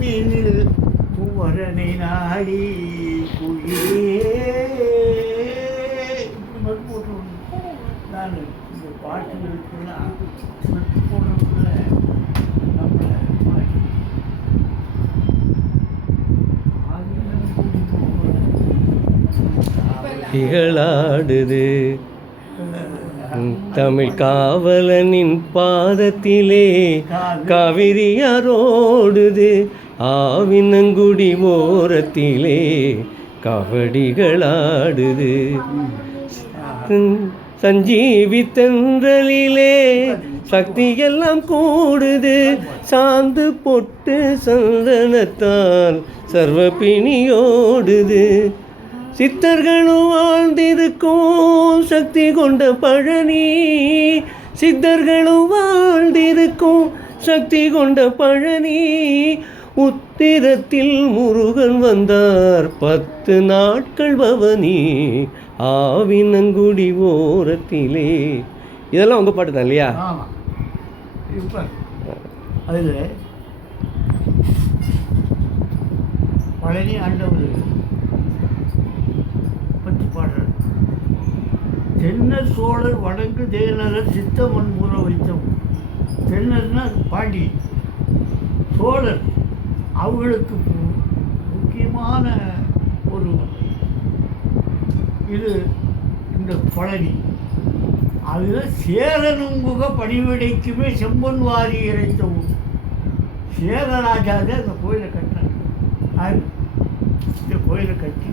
மண்ணில் குமரனை நாடி குயிலே. நான் இந்த பாட்டுகளுக்கெல்லாம் விட்டு போனதுல நம்மளை திகழாடுது தமிழ் காவலனின் பாதத்திலே காவிரியாரோடுது ஆவினங்குடி ஓரத்திலே கவடிகளாடுது சஞ்சீவி தென்றலிலே சக்தியெல்லாம் கூடுது சாந்து பொட்டு சந்தனத்தால் சர்வபிணியோடுது சித்தர்களும் வாழ்ந்திருக்கும் சக்தி கொண்ட பழனி சித்தர்களும் வாழ்ந்திருக்கும் சக்தி கொண்ட பழனி உத்திரத்தில் முருகன் வந்தார் 10 நாட்கள் பவனி ஆவினங்குடி ஓரத்திலே. இதெல்லாம் உங்கள் பாட்டு தான் இல்லையா? இப்போ அதில் பழனி ஆண்டவர் பற்றி பாடுறார். தென்னர் சோழர் வடக்கு தேனரர் சித்தமன் முற வைத்தவன். தென்னர்னா பாண்டி, சோழர் அவர்களுக்கு முக்கியமான ஒரு இது இந்த பழனி. அதில் சேரனுங்குக பணிவிடைக்குமே செம்பன் வாரி இறைத்த ஊர். சேரராஜாவே அந்த கோயிலை கட்டினார். இந்த கோயிலை கட்டி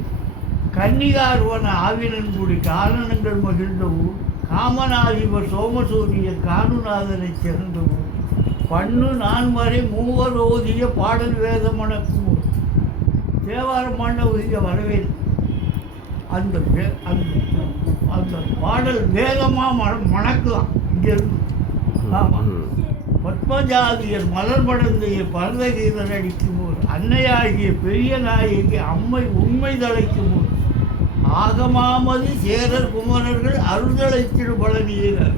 கன்னிகார்வன ஆவினன்குடி காரணங்கள் மகிழ்ந்த ஊர். காமநாதிபர் சோமசூரியர் காணுநாதனை சிறந்த ஊர். பண்ணு நான்மறை மூவர் ஓதிய பாடல் வேதமணக்கும் ஊர். தேவாரம் பாண்டவதிக வரவேல் அந்த அந்த பாடல் வேதமாக மணக்கலாம் இங்கிருந்து. ஆமாம், பத்மஜாதியர் மலர் படந்தைய பரதகீதர் அடிக்கும் ஊர். அன்னையாகிய பெரிய நாயகி அம்மை உண்மை தழைக்கும் ஊர். ஆகமாமதி சேரர் குமரர்கள் அருள்தழைத்திடு பழனியினர்.